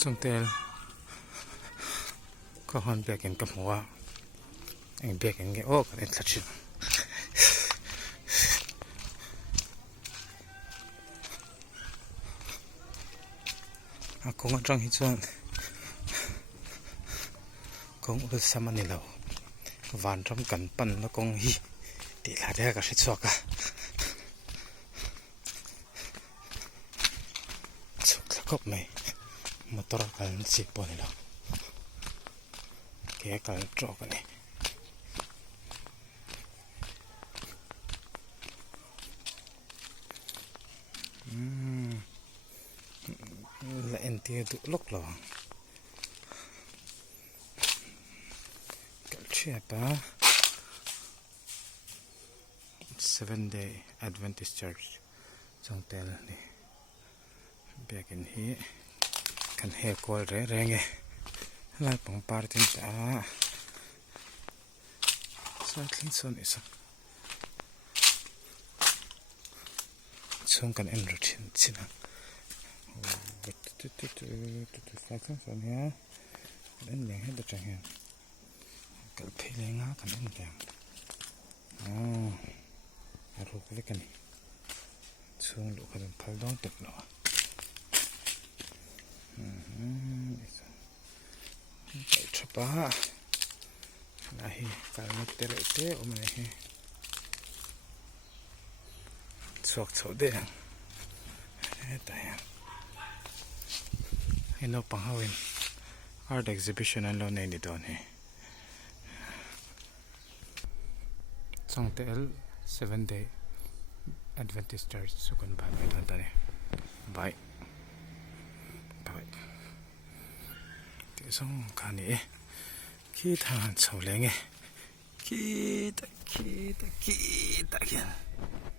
trong tel có hòn bẹt cái cầm hoa anh bẹt cái ô cái thật sự cũng ở trong hiện trường cũng được xem anh lâu vạn trong cảnh pan nó cũng hi thì là đây cái sự cả chụp là cốc này motor cái xịt bỏ này đâu cái trọ cái này là anh tia tụ lốc rồi cái chuyện ba Seventh Day Adventist Church trong tel này bây giờ hi kan he call re nghe lại bằng party ta sao linh son isa chung kan em rồi chín phải không son ha đến nhàng hết được chẳng hạn cái phe lên ngã kan em nhàng rồi cái này chung độ cái pháo đón tục nó vậy cho ba này cái này tệ ôm này sọc sầu đấy đây hình nó bằng hawin art exhibition anh lo này đi đâu này trong tel Seventh Day Adventist Church sukun ba mai thon tane bye xong cả này khi thằng sầu lên nghe khi ta kìa